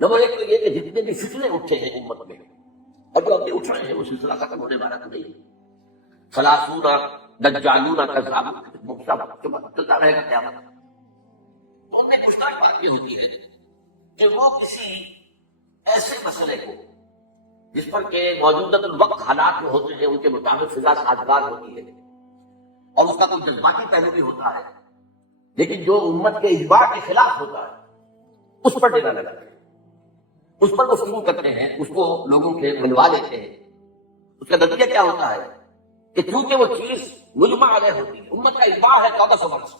Number ایک تو یہ کہ جتنے بھی فتنے اٹھے ہیں امت میں اور جو ابھی اٹھ رہے ہیں وہ سلسلہ ختم ہونے والا تو نہیں. ثلاثون دجالون کذاب چلتا رہے گا قیامت. ان میں پوچھتاچھ بات یہ ہوتی ہے کہ وہ کسی ایسے مسئلے کو جس پر کہ موجودہ الوقت حالات میں ہوتے ہیں ان کے مطابق فضا سازگار ہوتی ہے اور اس کا کوئی جذباتی پہلو بھی ہوتا ہے، لیکن جو امت کے اجماع کے خلاف ہوتا ہے اس پر ڈیرا لگاتے ہیں، اس پر گفتگو کرتے ہیں، اس کو لوگوں کے منوا لیتے ہیں. اس کا نتیجہ کیا ہوتا ہے کہ چونکہ وہ چیز مجمع علیہ ہوتی ہے، امت کا اجماع ہے 1400 برس.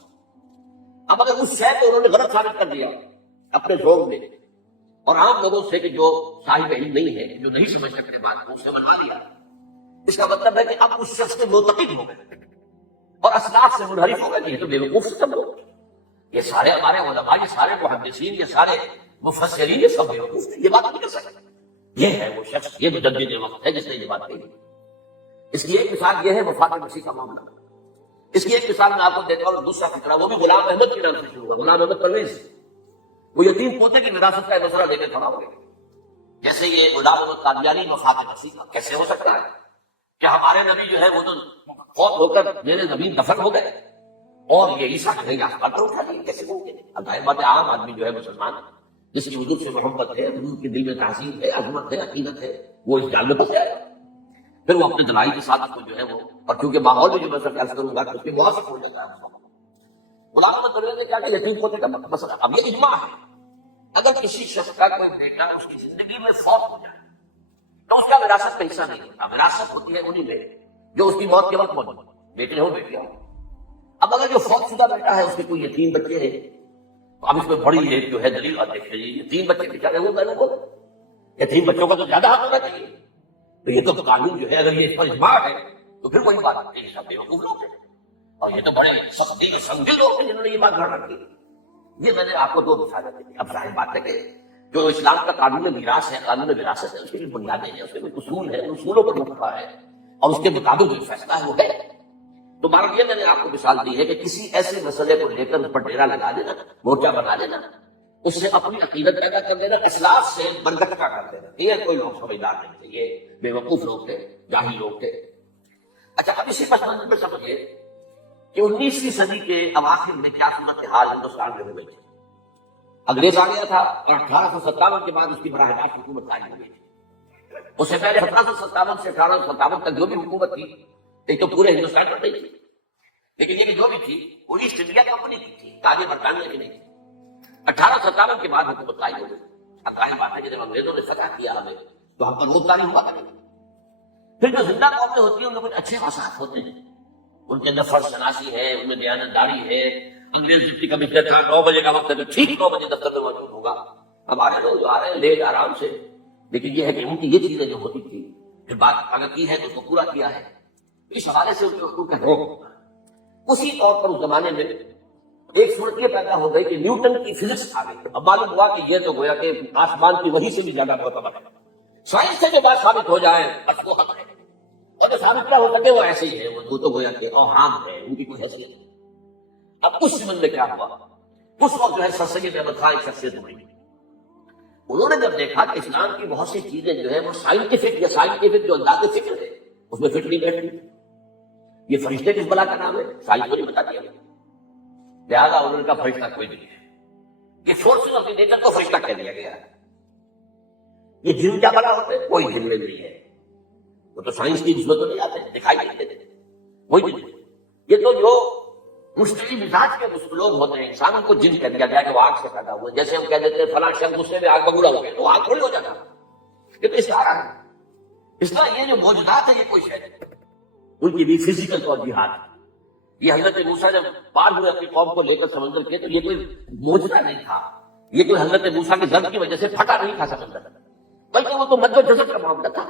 اب اگر اس شے کو انہوں نے غلط ثابت کر دیا اپنے ذوق میں اور عام لوگوں سے کہ جو صاحب علم نہیں ہے، جو نہیں سمجھ سکتے بات کو، اس سے منوا لیا، اس کا مطلب ہے کہ اب اس شخص سے معتقد ہو گئے اور اسلاف سے منحرف ہو گئے کہ یہ تو بیوقوف سے سب لوگ، یہ سارے ہمارے علماء، یہ سارے محدثین، یہ سارے مفسرین، یہ سب بیوقوف تھے، یہ بات نہیں کر سکتے. یہ ہے وہ شخص، یہ مجدد وقت ہے جس نے یہ بات کہی. اس کی ایک مثال یہ ہے وفات مسیح کا معاملہ. اس کی ایک مثال میں آپ کو دیتا ہوں دوسرا فکرہ، وہ بھی غلام احمد کے نام سے شروع ہوا. غلام احمد پرویز وہ یتیم پوتے کی وراثت کا مسئلہ لے کے کھڑا ہو گیا. جیسے یہ غلام احمد قادیانی وفات مسیح کا کیسے ہو سکتا ہے کہ ہمارے نبی جو ہے وہ تو فوت ہو کر میرے نبی دفن ہو گئے اور یہ عیسیٰ جو ہے آسمان پر اٹھا لیے، کیسے ممکن ہے؟ اب ظاہر بات ہے عام آدمی جو ہے مسلمان جس کی وجود سے محبت ہے، وجود کے دل میں تعظیم ہے، عظمت ہے، عقیدت ہے، وہ اس جال میں پھنس جائے گا. پھر وہ اپنے دلائل کے ساتھ اس کو جو ہے وہ، اور چونکہ ماحول میں جو میں سب عرض کروں گا اس کے موافق ہو جاتا ہے. غلام احمد پرویز نے کیا کہ یتیم پوتے کا مسئلہ، اب یہ اجماع ہے اگر کسی شخص کا کوئی بیٹا اس کی زندگی میں فوت ہو جائے تو اس کا وراثت کا حصہ نہیں ہوتا. وراثت ہوتی ہے انہی میں جو اس کی موت کے وقت موجود، بیٹے ہو بیٹیاں ہو. اب اگر جو فوت شدہ بیٹا ہے اس کے کوئی یتیم بچے ہیں تو اب اس میں بڑی ایک جو ہے دلیل اور دیکھیے جی یتیم بچے بےچارے وہ میں بول یتیم بچوں کا تو زیادہ حق ہونا چاہیے. تو یہ تو قانون جو ہے اگر یہ اس پر اجماع ہے تو پھر وہی بات ہے یہ سب بیوقوف لوگ ہیں اور یہ تو بڑے سختی اور سنگین لوگ ہیں جنہوں نے یہ بات گھر رکھی. یہ میں نے آپ کو دو مثالیں دی. اب ظاہر بات ہے کہ جو اسلام کا قانون میراث ہے، قانون وراثت ہے، اس کی بھی بنیادیں ہیں، اس کے بھی اصول ہیں، اصولوں پر مکتفا ہے اور اس کے مطابق جو فیصلہ ہے وہ ہے. تو بہرحال یہ میں نے آپ کو مثال دی ہے کہ کسی ایسے مسئلے کو لے کر اس پر ڈیرا لگا دینا، مورچہ بنا لینا، اس سے اپنی عقیدت پیدا کر دینا، اسلاف سے برگٹکا کر دینا. یہ کوئی لوگ سمجھدار نہیں تھے، یہ بے وقوف لوگ تھے، جاہل لوگ تھے. اچھا اب اسی پس منظر میں سمجھیے کہ 19ویں صدی کے اواخر میں کیا صورت حال ہندوستان میں ہو گئی تھی. انگریز آ گیا تھا اور 1857 کے بعد اس کی براہ راست حکومت قائم ہو گئی تھی. اس سے پہلے 1757 سے 1857 تک جو بھی حکومت تھی ایک تو پورے ہندوستان پر نہیں تھی، لیکن یہ جو بھی تھی وہ ایسٹ انڈیا کمپنی کی تھی، تاج برطانیہ کی نہیں تھی. 1857 کے بعد حکومت قائم ہو گئی. اب ظاہر بات ہے کہ جب انگریزوں نے فتح کیا ہمیں تو ہم پر روزگاری ہوا کرے. پھر جو زندہ قومیں ہوتی ہیں ان میں کچھ اچھے وسائل ہوتے ہیں، ان کے اندر فرض شناسی ہے، ان میں دیانتداری ہے. انگریز ڈپٹی کمشنر تھا، 9 بجے کا وقت ہے تو ٹھیک 9 بجے دفتر میں موجود ہوگا. ہمارے لوگ جو آ رہے ہیں لیٹ آرام سے، لیکن یہ ہے کہ ان کی یہ چیزیں جو ہوتی تھی جو بات اگر کی ہے تو اس کو پورا کیا ہے. اس حوالے سے ان کے حقوق کا روک. اسی طور پر اس زمانے میں ایک صورت یہ پیدا ہو گئی کہ نیوٹن کی فزکس آ گئی. اب معلوم ہوا کہ یہ تو گویا کہ آسمان کی وحی سے بھی زیادہ معتبر ہے. سائنس سے جو بات ثابت ہو جائے بس وہ حق ہے، اور جو ثابت نہ ہو سکے وہ ایسے ہی ہے، وہ تو گویا کہ اوہام ہے، ان کی کوئی حیثیت نہیں. اب اس زمن میں کیا ہوا، اس وقت جو ہے سر سید احمد خان ایک شخصیت ہوئی. انہوں نے جب دیکھا کہ اسلام کی بہت سی چیزیں جو ہے وہ سائنٹیفک یا سائنٹیفک جو انداز فکر ہے اس میں فٹ نہیں بیٹھتی. یہ فرشتے کس بلا کا نام ہے، سائنس کو نہیں بتا دیا. لہٰذا انہوں نے کہا فرشتہ کوئی نہیں ہے، یہ سورسز آف دی نیچر کو فرشتہ کہہ دیا گیا ہے. یہ جن کیا بنا ہوتے کوئی جن میں نہیں ہے، وہ تو سائنس کی نسبت تو نہیں آتے، دکھائی نہیں دیتے، وہی جن. یہ تو جو مشتری مزاج کے لوگ ہوتے ہیں انسان ان کو جن کہہ دیا گیا کہ وہ آگ سے پیدا ہوئے. جیسے ہم کہہ دیتے ہیں فلاں شخص غصے میں آگ بگوڑا ہو گیا تو آگ تھوڑی ہو جاتا. یہ تو اس طرح ہے. اس طرح یہ جو موجودات ہے یہ کوئی شے نہیں، ان کی بھی فزیکل توجیحات. یہ حضرت موسیٰ جب پار ہوئے اپنی قوم کو لے کر سمندر کے تو یہ کوئی موجودہ نہیں تھا، یہ کوئی حضرت موسیٰ کی ضرب کی وجہ سے پھٹا نہیں تھا سمندر، بلکہ وہ تو مد و جزر کا معاملہ تھا.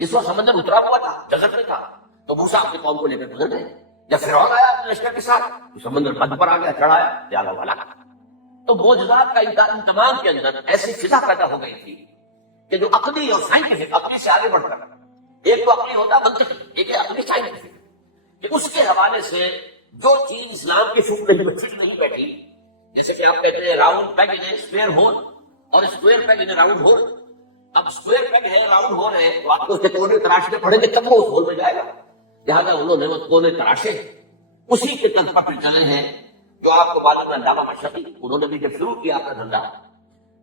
جس وقت سمندر اترا ہوا تھا جزر میں تھا تو موسیٰ اپنی قوم کو لے کر گزر گئے. جب فرعون آیا اپنے لشکر کے ساتھ تو سمندر مد پر آ گیا، چڑھایا جالا والا. تو معجزات کا تمام کے اندر ایسی فضا پیدا ہو گئی تھی کہ جو عقلی اور سائنٹیفک، عقلی سے آگے بڑھ کر، ایک تو عقلی ہوتا منطقی، ایک ہے عقلی سائنٹیفک، کہ اس کے حوالے سے جو چیز اسلام کی فکر میں فٹ نہیں بیٹھی، جیسے کہ آپ کہتے ہیں راؤنڈ پیگ ان اسفیئر ہول، اور اسکوائر پیگ ان راؤنڈ ہول. اب اسکوائر پیگ ہے راؤنڈ ہول ہے تو آپ کو اس کے کونے تراشنے پڑیں گے تب وہ اس ہول میں جائے گا. لہٰذا انہوں نے وہ کونے تراشے اسی کے طرز پر پھر چلے ہیں جو آپ کو معلوم ہے. علامہ مشرقی انہوں نے بھی جب شروع کیا اپنا دھندا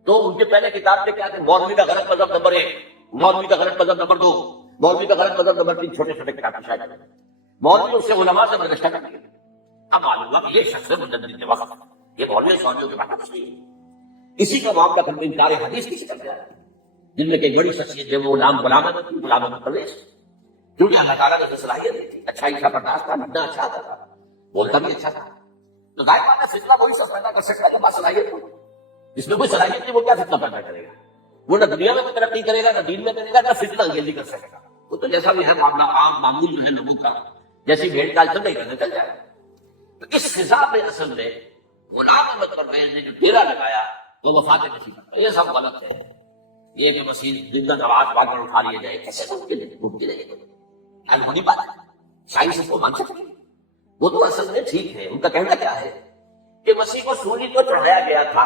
تو ان کے پہلے کتاب میں کیا تھے؟ مولوی کا غلط مذہب نمبر 1، مولوی کا غلط مذہب نمبر 2، مولوی کا غلط مذہب نمبر 3، چھوٹے چھوٹے کتاب شائع کرتے. مولوی اس سے علماء سے برگشتہ کر دیا. اب معلوم ہوا کہ یہ شخص مجدد وقت، یہ مولوی سولویوں کے بات کچھ نہیں ہے. اسی کا معاملہ پھر انکار حدیث کی شکل میں آیا جن میں کہ بڑی شخصیت ہے وہ غلام احمد پرویز، کیونکہ اللہ تعالیٰ نے اسے صلاحیت دی تھی، اچھائی کا برداشت تھا، لکھنا اچھا تھا، بولتا بھی اچھا تھا. تو ظاہر بات ہے فتنہ وہی سب پیدا کر سکتا ہے کہ صلاحیت ہو. جس میں کوئی صلاحیت نہیں وہ کیا فتنہ پیدا کرے گا؟ وہ نہ دنیا میں کوئی ترقی کرے گا، نہ دین میں کرے گا، نہ فتنہ انگیزی کر سکے گا. وہ تو جیسا بھی ہے معاملہ عام معمول جو ہے لوگوں کا، جیسی بھیڑ چال چل رہی ہے چل جائے. تو اس حساب میں اصل میں غلام احمد پرویز نے جو ڈیرا لگایا وہ وفات مسیح پر. یہ سب غلط ہے. یہ کہ مسیح زندہ نواز پا کر اٹھا لیا جائے کیسے ممکن ہے؟ ممکن ہے ہوئی بات ہے. سائنس اس کو مان سکتی ہے. وہ تو اصل میں ٹھیک ہے. ان کا کہنا کیا ہے کہ مسیح کو سولی کو چڑھایا گیا تھا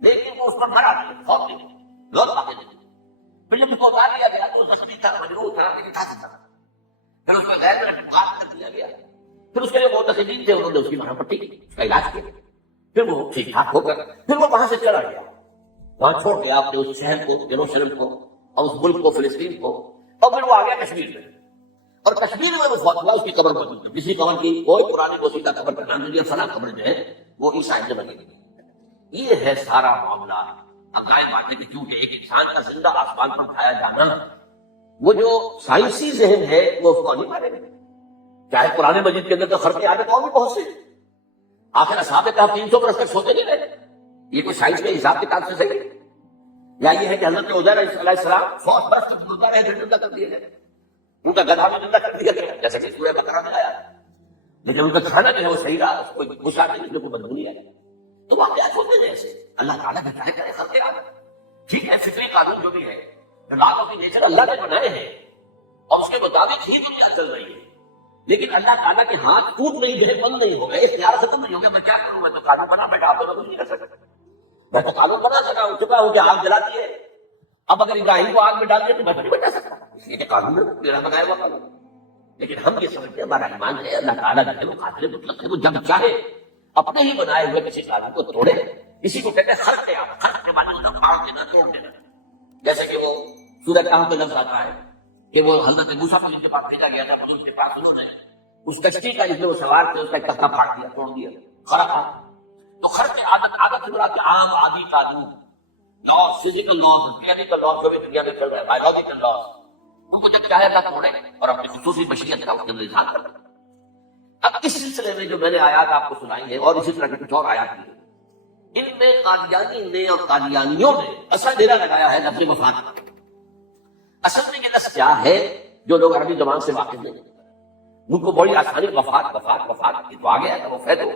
لیکن وہ اس پر مرا نہیں، فوت نہیں، لوٹ پاتے نہیں. پھر جب اس کو اتار لیا گیا تو زخمی تھا، مجروح تھا، لیکن تھا سکتا. پھر اس کو غیر میں کر دیا گیا. پھر اس کے لیے معتقدین تھے، انہوں نے اس کی مرہم پٹی کی، اس کا علاج کیا. پھر وہ ٹھیک ٹھاک ہو کر پھر وہ وہاں سے چلا گیا. وہاں چھوڑ گیا اپنے اس شہر کو، یروشلم کو، اور اس ملک کو، فلسطین کو. اور پھر وہ آ گیا کشمیر میں، اور کشمیر میں وہ فوت ہوا. اس کی قبر موجود ہے. کسی قبر کی کوئی پرانی گوشیدہ قبر کا نام دیا، فلاں قبر جو ہے وہ عیسائی نے بنی. یہ ہے سارا معاملہ. اب ظاہر بات ہے کہ چونکہ ایک انسان کا زندہ آسمان پر اٹھایا جانا، وہ جو سائنسی ذہن ہے وہ اس کو نہیں مانے گا. چاہے قرآن مجید کے اندر تو خرچے آنے اور بھی بہت سے. آخر اصحاب کہف 300 برس تک سوتے نہیں رہے. یہ کوئی سائنس کے حساب کتاب سے صحیح ہے؟ یا یہ ہے کہ حضرت عزیر علیہ السلام 100 برس تک مردہ رہے پھر زندہ کر دیے گئے، ان کا گدھا بھی زندہ کر دیا گیا جیسے کہ سورہ بقرہ میں آیا. لیکن ان کا کھانا جو ہے وہ صحیح رہا، اس کو گسا نہیں، اس میں کوئی بدبو نہیں آئی. تو وہ کیا سوچتے ہیں ایسے؟ اللہ تعالیٰ بھی چاہے کرے خرچے آ. ٹھیک ہے، فطری قانون جو بھی ہے، لاز آف نیچر اللہ نے بنائے ہیں اور اس کے مطابق ہی دنیا چل رہی ہے. لیکن اللہ تعالیٰ کے ہاتھ ٹوٹ نہیں گئے، بند نہیں ہو گئے، اختیار ختم نہیں ہو گیا. میں کیا کروں؟ میں تو قانون بنا بیٹھا، آپ تو کچھ نہیں کر سکتا. میں تو قانون بنا سکا چکا ہوں کہ آگ جلاتی ہے. اب اگر ابراہیم کو آگ میں ڈال دیا تو میں تو نہیں بچا سکتا، اس لیے کہ قانون میرا بنایا ہوا قانون. لیکن ہم یہ سمجھتے ہیں ہمارا ایمان ہے اللہ تعالیٰ جو ہے وہ قادر مطلق ہے. وہ جب چاہے اپنے ہی بنائے ہوئے کسی قانون کو توڑے. اسی کو کہتے ہیں خرق. خرق کے معنی ہوتا ہے پھاڑ دینا، توڑ دینا. جیسے کہ وہ سورہ کہف میں لفظ آتا ہے کہ وہ حضرت موسیٰ کو جن کے پاس بھیجا گیا تھا، حضور کے پاس انہوں نے اس کشتی کا جس میں وہ سوار تھے اس کا ایک تختہ پھاڑ دیا، توڑ دیا، خرقہ. تو خرق عادت سے مراد عام عادی قانون، لاس، فزیکل لاس، کیمیکل لاس جو بھی دنیا میں چل رہا ہے، بایولوجیکل لاس، ان کو جب چاہے اللہ توڑے اور اپنی خصوصی مشیت کا اس کے اندر اظہار کر. اب اس سلسلے میں جو میں نے آیات آپ کو سنائی ہے اور اسی طرح کی کچھ اور آیات بھی ہیں، ان میں قادیانی نے اور قادیانیوں نے اصل ڈیرا لگایا ہے لفظ وفات پر. اصل میں یہ لفظ کیا ہے جو لوگ عربی زبان سے واقف نہیں، ان کو بڑی آسانی وفات وفات وفات یہ تو آ گیا. توفی دو،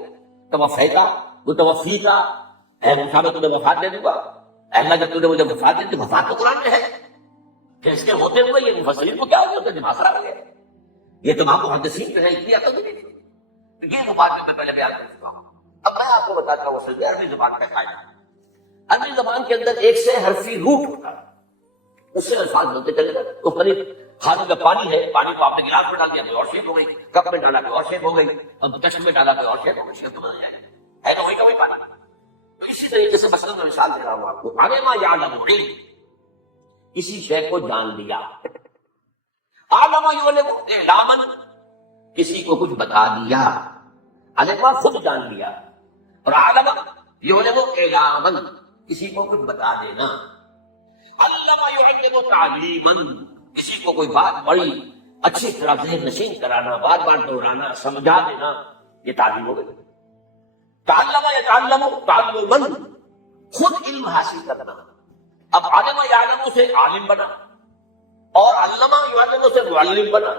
توفی کا، وہ توفی کا، اے موسیٰ میں تمہیں وفات دے دوں گا. اے اللہ جب تم نے مجھے وفات دے دی، وفات تو قرآن میں ہے کہ اس کے ہوتے ہوئے یہ مفسرین کو کیا ہو گیا؟ ان کا دماغ خراب ہو گیا. یہ تمام محدثین جو ہے اتنی عقل نہیں تھی. تو یہ وہ بات میں پہلے بیان کر چکا ہوں. اب میں آپ کو بتاتا ہوں اصل میں عربی زبان کا قاعدہ. عربی زبان کے اندر ایک سے حرفی روٹ ہوتا ہے، اس سے الفاظ بنتے چلے گئے. تو قریب خالی کا پانی ہے، پانی کو آپ نے گلاس میں ڈال دیا کوئی اور شیپ ہو گئی، کپ میں ڈالا کوئی اور شیپ ہو گئی، اب ٹیسٹ میں ڈالا کوئی اور شیپ ہو گئی، شیپ تو بدل جائے ہے تو وہی کا وہی پانی. تو اسی طریقے سے مثلاً میں مثال دے رہا ہوں آپ کو. علم یعلم، علم کسی شے کو جان لیا. عالم یعلم اعلاما، کسی کو کچھ بتا دیا. علم خود جان لیا، اور عالم یعلم اعلاما کسی کو کچھ بتا دینا. علم یعلم تعلیما، کسی کو کوئی بات بڑی اچھی طرح ذہن نشین کرانا، بار بار دہرانا، سمجھا دینا، یہ تعلیم ہو گئی. تعلم یتعلم تعلما، خود علم حاصل کرنا. اب عالم یعلم سے عالم بنا، اور علم یعلم سے معلم بنا،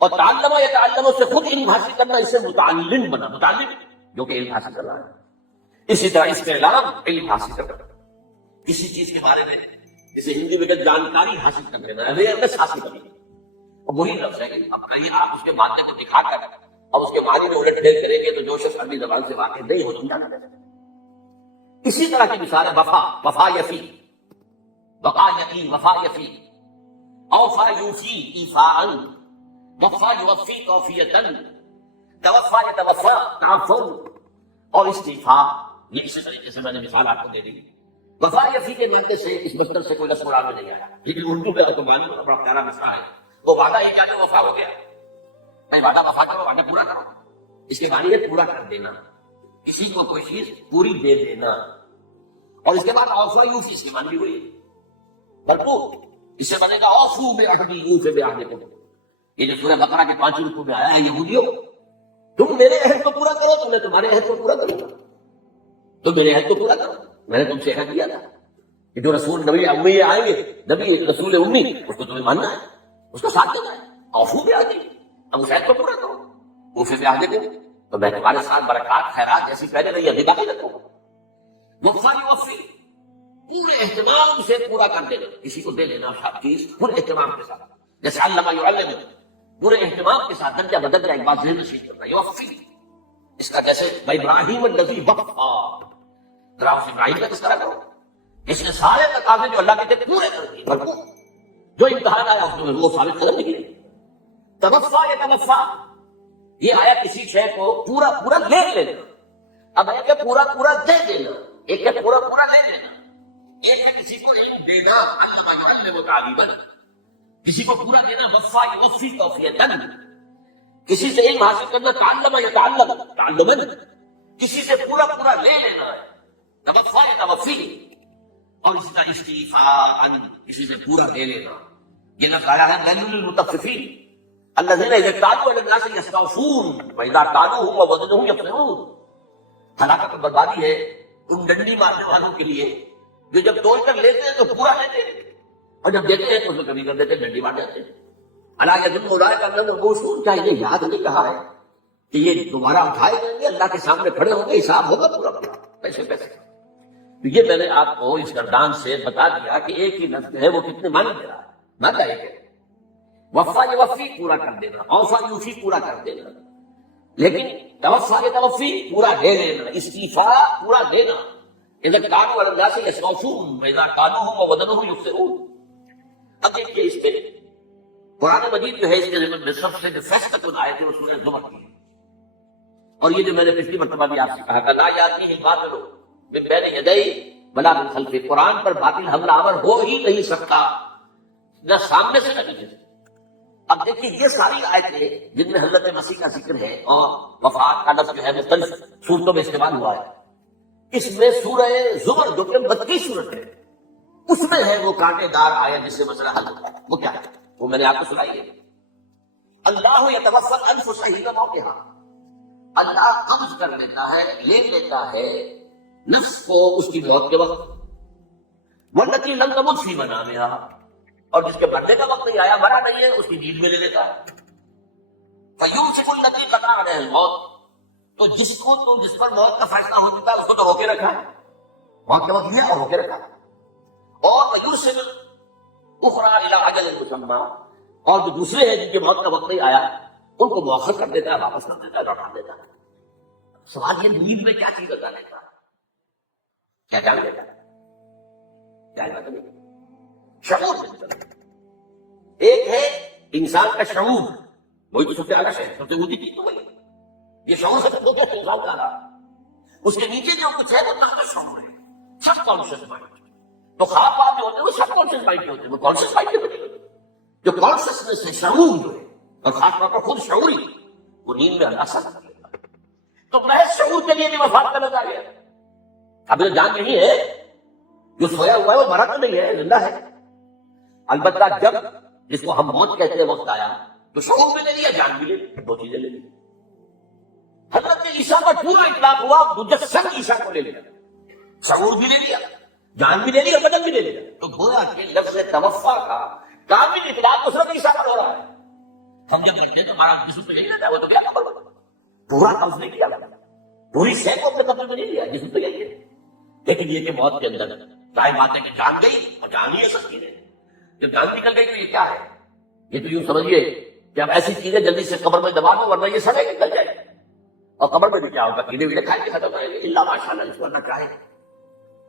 اور تعلم یتعلم سے خود علم حاصل کرنا، اس سے متعلم بنا، متعلم جو کہ علم حاصل کر رہا ہے. اسی طرح اس کے علاوہ علم حاصل کرنا کسی چیز کے بارے میں، جسے ہندی میں جانکاری حاصل کر لینا، اویئرنس حاصل کر لینا. اور وہی لفظ ہے کہ اب کہیں آپ اس کے معنی کو دکھا کر اور اس کے معنی میں الٹ پھیر کریں گے تو جو شخص عربی زبان سے واقف نہیں ہو سکتا. اسی طرح کی مثال ہے وفا، وفا یفی، وقا یقی، وفا یفی، اوفا یوفی ایفاء، وفا یوفی توفیتن، توفا یتوفا تعفن اور استعفاء. یہ اسی طریقے سے میں نے مثال آپ کو دے دی. وفا یفی کے معنی سے اس مصدر سے کوئی لفظ مراد میں نہیں آیا، لیکن اردو میں تو معلوم ہے، بڑا پیارا مثال ہے. وہ وعدہ ہی کیا جو وفا ہو گیا. بھائی وعدہ وفا کرو، وعدہ پورا کرو. اس کے معنی ہے پورا کر دینا، کسی کو کوئی چیز پوری دے دینا. اور اس کے بعد اوفا یوفی، اس کے معنی بھی ہوئی بھرپور. اس سے بنے گا اوفو بعہدی اوف بعہدکم. یہ جو سورہ بقرہ کے 5 رکوع میں آیا ہے، یہودیوں تم میرے عہد کو پورا کرو تو میں تمہارے عہد کو پورا کروں گا. تم میرے عہد کو پورا کرو، میں نے تم سے عہد کیا تھا کہ جو رسول نبی امی آئیں گے، نبی رسول امی، اس کو تمہیں ماننا ہے، اس کو ساتھ دینا ہے. اوفو بعہدی، اب اس عہد کو پورا کرو. اوف بعہدکم، تو میں تمہارے ساتھ برکات خیرات جیسی پہلے رہی ابھی باقی رکھوں گا. وفا یوفی، پورے اہتمام سے پورا کر دینا، کسی کو دے دینا چیز پورے اہتمام کے ساتھ. جیسے علامہ یعلم، پورے اہتمام کے ساتھ درجہ بدرجہ ایک بات ذہن نشین کرنا. یوفی اس کا جیسے ابراہیم الذی وفا، دراؤس ابراہیم کا کس طرح کرو، اس نے سارے تقاضے جو اللہ کے تھے پورے کر دیے بھرپور. جو امتحان آیا اس میں وہ ثابت قدم نکلے. توفا یا توفا، یہ آیا کسی شے کو پورا پورا لے لینا. اب ایک ہے پورا پورا دے دینا، ایک ہے پورا پورا لے لینا. ایک ہے کسی کو علم دینا، علم یعلم تعلیما، کسی کو پورا دینا. وفا یوفی توفیتن، کسی سے علم حاصل کرنا. تعلم یتعلم تعلما، کسی سے پورا پورا لے لینا ہے. توفا یتوفی، اور اسی طرح استعفاء، کسی سے پورا لے لینا. یہ لفظ آیا ہے ویل للمطففین الذین اذا اکتالوا علی الناس یستوفون واذا کالوهم ووزنوهم یخسرون. ہلاکت اور بربادی ہے ان ڈنڈی مارنے والوں کے لیے جو جب توڑ کر لیتے ہیں تو پورا لیتے ہیں، اور جب دیتے ہیں تو اسے کمی کر دیتے ہیں، ڈنڈی مار جاتے ہیں. الا یظن اولئک انهم مبعوثون، کیا یہ یاد نہیں کہا ہے کہ یہ دوبارہ اٹھائے جائیں گے، اللہ کے سامنے کھڑے ہوں گے، حساب ہوگا پورا پورا پیسے پیسے. تو یہ میں نے آپ کو اس گردان سے بتا دیا کہ ایک ہی لفظ ہے وہ کتنے معنی دے رہا ہے. مانا ایک ہے وفا یوفی، پورا کر دینا. اوفا یوفی، پورا کر دینا. لیکن توفا کے توفی، پورا لے لینا. استعفاء، پورا لینا. اذا کانوا علی الناس یستوفون واذا کالوهم ووزنوهم یخسرون. اب دیکھیے اس میں قرآن مجید جو ہے اس کے ضمن میں سب سے جو فیصلہ آیت ہے وہ سورہ زمر کی ہے. اور یہ جو میں نے پچھلی مرتبہ بھی آپ سے کہا کہ لا یاتیہ الباطل من بین یدیہ ولا من خلفہ، قرآن پر باطل حملہ آور ہو ہی نہیں سکتا، نہ سامنے سے نہ پیچھے سے. اب دیکھیے یہ ساری آیتیں جن میں حضرت مسیح کا ذکر ہے اور وفات کا لفظ جو ہے مختلف صورتوں میں استعمال ہوا ہے. اس میں سورہ زمر جو کہ 32 سورت ہے، اس میں ہے وہ کانٹے دار آیت جس سے مسئلہ حل ہوتا ہے. وہ کیا ہے وہ میں نے آپ کو سنائی ہے. اللہ یتوفی الانفس حین موتہا، اللہ قبض کر لیتا ہے، لے لیتا ہے نفس کو اس کی موت کے وقت. واللتی لم تمت فی منامہا، اور جس کے مرنے کا وقت نہیں آیا، مرا نہیں ہے، اس کی نیند میں لے لیتا ہے. فیمسک التی قضی علیہ الموت، تو جس پر موت کا فیصلہ ہو چکا ہے اس کو تو روکے رکھا ہے، موت کے وقت ہے اور روکے رکھا ہے. اور ویرسل اخری الی اجل مسمى، اور جو دوسرے ہیں جن کی موت کا وقت نہیں آیا ان کو مؤخر کر دیتا ہے، واپس کر دیتا ہے، لوٹا دیتا ہے. سوال یہ نیند میں کیا چیز ہوتا ہے، کیا جان لیتا ہے، کیا بات نہیں. شعور میں ایک ہے انسان کا شعور، وہی تو سب سے اعلیٰ ہے، سب سے اونچی چیز تو وہی. یہ شعور سب سے انسان کا رہا، اس کے نیچے جو کچھ ہے وہ تحت شعور ہے، سب کانشیس مائنڈ. تو خواب جو ہوتے ہیں وہ سب کانشیس مائنڈ کے ہوتے ہیں، وہ کانشیس مائنڈ کے ہوتے ہیں. جو کانشیسنس ہے، شعور جو ہے، اور خاص طور پر خود شعوری، وہ نیند میں اللہ سب کر لیتا ہے. تو محض شعور کے لیے بھی وفات کا لگا گیا. اب جو جان نہیں ہے، جو سویا ہوا ہے وہ مرا تو نہیں ہے، زندہ ہے. البتہ جب جس کو ہم موت کہتے ہیں وقت آیا تو شعور بھی لے لیا، جان بھی لے لی، دو چیزیں لے لی. حضرت عیسیٰ پر پورا اطلاق ہوا، مجسم عیسیٰ کو لے لیا، شعور بھی لے لیا، جان بھی لے لیا، بدن بھی لے لیا. تو گویا کہ لفظ توفا کا کامل اطلاق تو صرف عیسیٰ پر ہو رہا ہے. ہم جب لکھتے ہیں تو ہمارا جسم تو یہی رہتا ہے، وہ تو کیا خبر ہوتا ہے، پورا قبض نہیں کیا، پوری شے کو اپنے قبضے میں نہیں لیا، جسم تو یہی ہے. لیکن یہ کہ موت کے اندر ظاہر بات ہے کہ جان گئی، اور جان ہی ہے سب چیزیں. جب جان نکل گئی تو یہ کیا ہے، یہ تو یوں سمجھیے کہ اب ایسی چیزیں جلدی سے قبر میں دبا دو ورنہ یہ سڑے نکل جائے. اور قبر میں بھی کیا ہوگا، کیڑے ویڑے کھائے کے ختم ہو جائیں گے، اللہ ماشاء اللہ اس کو اللہ چاہے.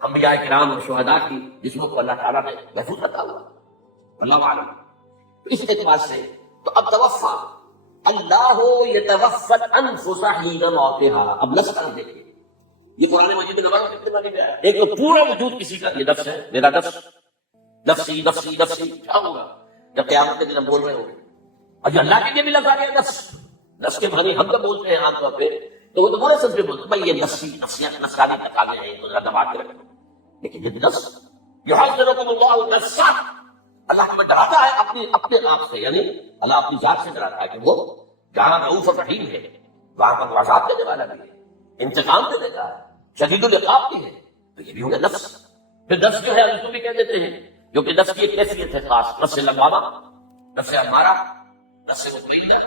انبیاء کرام اور شہداء کی جسموں کو اللہ تعالیٰ نے محفوظ رکھا ہوا، اللہ عالم۔ اس اعتبار سے تو اب توفا اللہ یتوفی الانفس حین موتها، اب لفظ کا دیکھیے، یہ قرآن مجید میں نمبر کتنے بنے گیا ہے؟ ایک تو پورا وجود کسی کا، یہ نفس ہے، میرا نفس، نفسی نفسی نفسی، کیا ہوگا جب قیامت کے دن ہم بول رہے ہوں گے؟ اور جو اللہ کے لیے بھی لفظ آ گیا نفس، نفس کے معنی ہم جب بولتے ہیں عام طور پہ تو وہ تو برے سب سے بولتے ہیں بھائی یہ نفسی نفسیات نفسانی تقاضے ہیں، تو ذرا دبا کے رکھو، لیکن یہ نفس یحذرکم اللہ نفسہ، اللہ ہمیں ڈراتا ہے اپنے آپ سے، یعنی اللہ اپنی ذات سے ڈراتا ہے کہ وہ جہاں رؤوف رحیم ہے، وہاں پر عذاب دینے والا بھی ہے، انتقام دینے کا ہے، شدید العقاب بھی ہے، تو یہ بھی ہو گیا نفس۔ پھر نفس جو ہے اس کو بھی کہہ دیتے ہیں، جو کہ نفس کی ایک کیفیت ہے خاص، نفس لوامہ، نفس امارہ، نفس مطمئنہ،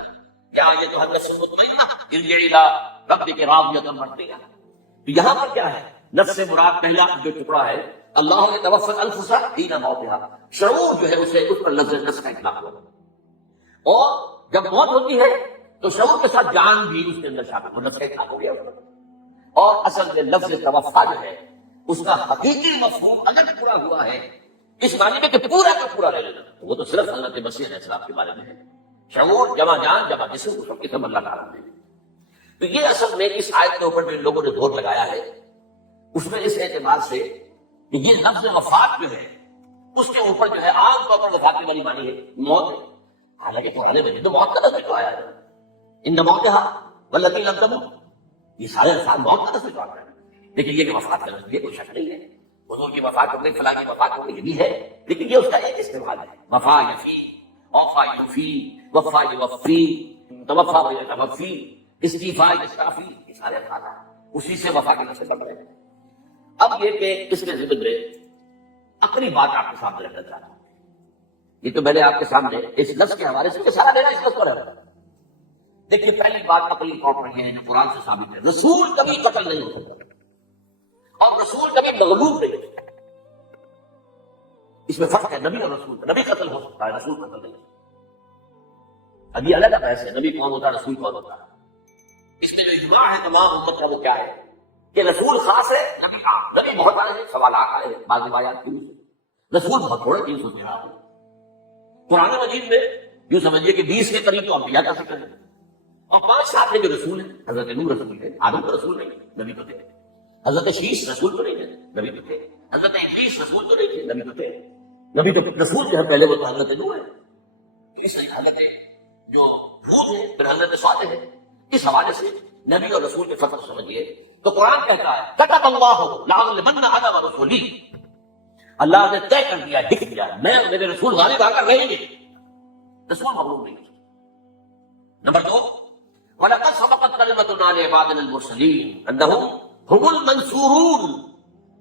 یا یہ تو نفس مطمئنہ ارجعی الی ربک راضیۃ مرضیہ۔ تو یہاں پر کیا ہے؟ نفس سے مراد پہلا جو ٹکڑا ہے اللہ یتوفی الانفس حین موتها، شعور جو ہے اسے اس پر لفظ نفس کا اطلاق ہوا، اور جب موت ہوتی ہے تو شعور کے ساتھ جان بھی اس کے اندر شامل، وہ نفس کا اطلاق ہو گیا اس پر۔ اور اصل میں لفظ توفا جو ہے اس کا حقیقی مفہوم اگر پورا ہوا ہے اس معنی میں کہ پورا کا پورا لے لینا، تو وہ تو صرف حضرت مسیح علیہ السلام کے بارے میں ہے، شعور جمع جان جمع جسم کو سب کے سب اللہ تعالیٰ نے۔ تو یہ اصل میں اس آیت کے اوپر جو لوگوں نے دور لگایا ہے اس میں اس اعتبار سے کہ یہ لفظ وفات جو ہے اس کے اوپر جو ہے عام طور پر وفات کی والی معنی ہے موت ہے، حالانکہ قرآن میں تو موت کا لفظ تو آیا ہے، ان موتها والتي لم تمت، یہ سارے الفاظ موت کا لفظ آتا ہے، لیکن یہ کہ وفات کا لفظ یہ کوئی شک نہیں ہے، حضور کی وفات ہو گئی، فلاں کی وفات ہو گئی، یہ بھی ہے، لیکن یہ اس کا ایک استعمال ہے، وفا یفی، وفا یفی، وفا یوفی، توفا و یتوفی، استعفا یستعفی، یہ سارے الفاظ ہیں اسی سے وفا کے لفظ سے بن رہے ہیں۔ اب یہ کہ اس کے ضمن میں اپنی بات آپ کے سامنے رکھنا چاہتا ہوں، یہ تو میں نے آپ کے سامنے اس لفظ کے حوالے سے سارا میرا اس لفظ پر ہے۔ دیکھیے پہلی بات عقلی طور پر یہ ہے جو قرآن سے ثابت ہے، رسول کبھی قتل نہیں ہو سکتا اور رسول کبھی مغلوب نہیں ہو سکتا، اس میں فرق ہے نبی اور رسول کا، نبی قتل ہو سکتا ہے، رسول قتل نہیں ہو سکتا، ابھی الگ بحث ہے نبی کون ہوتا ہے رسول کون ہوتا ہے۔ اس میں جو اجماع ہے تمام امت کا وہ کیا ہے کہ رسول خاص ہے، نبی عام، نبی بہت آئے ہیں، سوالات آئے ہیں بعض روایات کی، رسول بہت تھوڑے 313 ہیں۔ قرآن مجید میں یوں سمجھیے کہ 20 کے قریب تو انبیاء کا ذکر ہے، اور 5-7 جو رسول ہیں، حضرت نوح رسول ہے، آدم کا رسول نہیں، نبی تو تھے، حضرت شیش رسول تو نہیں تھے، نبی تو تھے، حضرت ادریس رسول تو نہیں تھے، نبی تو تھے، نبی تو رسول جو ہے پہلے وہ تو حضرت نوح ہے، تو اس لیے حضرت جو ہود ہے پھر حضرت صالح ہے، اس حوالے سے نبی اور رسول کے فرق کو سمجھیے تو قرآن کہتا ہے کتب اللہ لأغلبن انا ورسلی، اللہ نے طے کر دیا، لکھ دیا میں اور میرے رسول غالب آ کر رہیں گے، رسول مغلوب نہیں۔ نمبر 2 وَلَقَدْ سَبَقَتْ كَلِمَتُنَا لِعِبَادِنَا الْمُرْسَلِينَ أَنَّهُمْ هُمُ الْمَنْصُورُونَ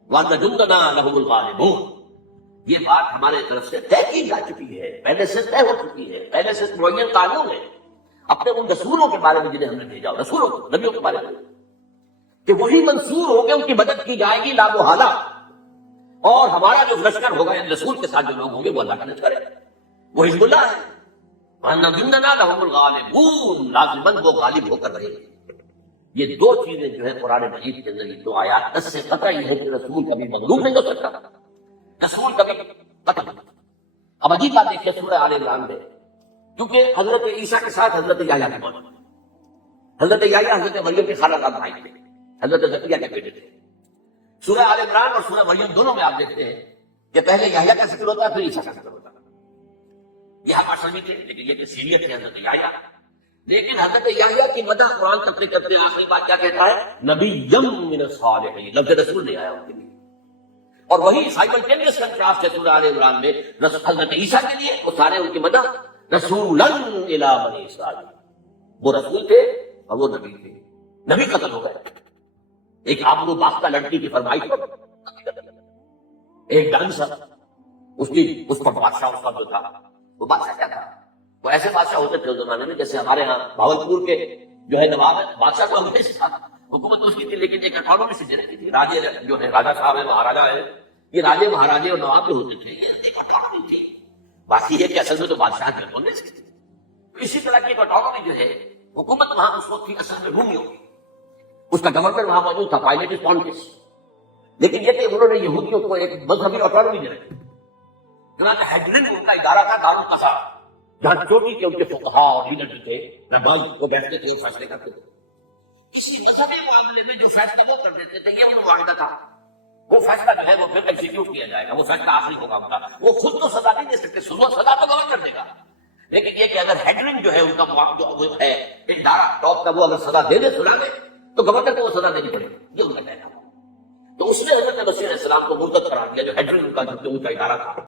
وَأَنَّ جُنْدَنَا لَهُمُ الْغَالِبُونَ، یہ بات ہمارے طرف سے طے کی جا چکی ہے، پہلے سے طے ہو چکی ہے، پہلے سے معین قانون ہے اپنے ان رسولوں کے بارے میں جنہیں ہم نے بھیجا، رسولوں نبیوں کے بارے میں، کہ وہی منصور ہو گے، ان کی مدد کی جائے گی لا محالہ، اور ہمارا جو لشکر ہوگا ان رسول کے ساتھ جو لوگ ہوں گے وہ اللہ کا لشکر ہے، وہ حزب اللہ ہے، وَأَنَّ جُنْدَنَا لَهُمُ الْغَالِبُونَ، لازماً وہ غالب ہو کر رہے گے۔ یہ دو چیزیں جو ہے قرآن مجید کے اندر یہ دو آیات اس سے قطعی ہے کہ رسول کبھی مغلوب نہیں ہو سکتا، رسول کبھی قتل نہیں۔ اب عجیب بات دیکھیے سورہ آل عمران میں، کیونکہ حضرت عیسیٰ کے ساتھ حضرت یحییٰ کی موت، حضرت یحییٰ حضرت مریم کے خالہ زاد بھائی تھے، حضرت زکریا کے بیٹے تھے۔ سورہ آل عمران اور سورہ مریم دونوں میں آپ دیکھتے ہیں کہ پہلے یحییٰ کا ذکر ہوتا ہے پھر عیسیٰ کا ذکر ہوتا ہے، یہ ہم اصل بھی تھے لیکن یہ کہ سیریت ہے حضرت یحییٰ، لیکن حضرت یحییٰ کی مدح قرآن کرتے کرتے آخری بات کیا کہتا ہے نبی من الصالحین، لفظ رسول نہیں آیا ان کے لیے، اور وہی سائملٹینیس کنٹراسٹ ہے سورہ آل عمران میں حضرت عیسیٰ کے لیے، وہ سارے ان کی مدح رسولا الی بنی اسرائیل، وہ رسول تھے اور وہ نبی تھے، نبی قتل ہو گئے، ایک آبرو باختہ لڑکی کی فرمائش پر ایک ڈانسر اس پر بادشاہ اس کا جو تھا وہ بادشاہ کیا تھا، وہ ایسے بادشاہ ہوتے تھے اس زمانے میں جیسے ہمارے ہاں بھاولپور کے جو ہے نواب ہے، بادشاہ کو ہم نہیں سکھاتا، حکومت اس کی تھی لیکن ایک اٹھانومی سے رہتی تھی، راجے جو ہے راجا صاحب ہے مہاراجا ہے، یہ راجے مہاراجے اور نواب جو ہوتے تھے یہ ایک اٹھانومی تھی، باقی ہے کہ اصل میں تو بادشاہ کے بولنے سے تھی، اسی طرح کی ایک اٹھانومی جو ہے حکومت وہاں اس وقت کی اصل میں بھومی ہوگی، اس کا گورنر وہاں موجود تھا پائلیٹس پونٹس، لیکن یہ کہ انہوں نے یہودیوں کو ایک مذہبی آٹونومی دے رکھی. چنانچہ ہیڈرن ان کا ادارہ تھا دارالقصا، جہاں چوٹی کے ان کے فقہاء اور لیڈر جو تھے ربائی وہ بیٹھتے تھے اور فیصلے کرتے تھے. کسی مذہبی معاملے میں جو فیصلہ وہ کر دیتے تھے یہ ان معاہدہ تھا، وہ فیصلہ جو ہے وہ پھر ایگزیکیوٹ کیا جائے گا، وہ فیصلہ آخری ہوگا ان کا. وہ خود تو سزا نہیں دے سکتے، سزا تو گورنر دے گا، لیکن یہ کہ اگر ہیڈرنگ جو ہے ان کا جو وہ ہے ادارہ ٹاپ کا، وہ اگر سزا دے سنا دے تو گورنر کو وہ سزا دینی پڑے گی. یہ ان کا کہنا تھا. تو اس نے حضرت مسیح علیہ السلام کو مرتد قرار دیا جو ہیڈرنگ ان کا جو ان کا ادارہ تھا.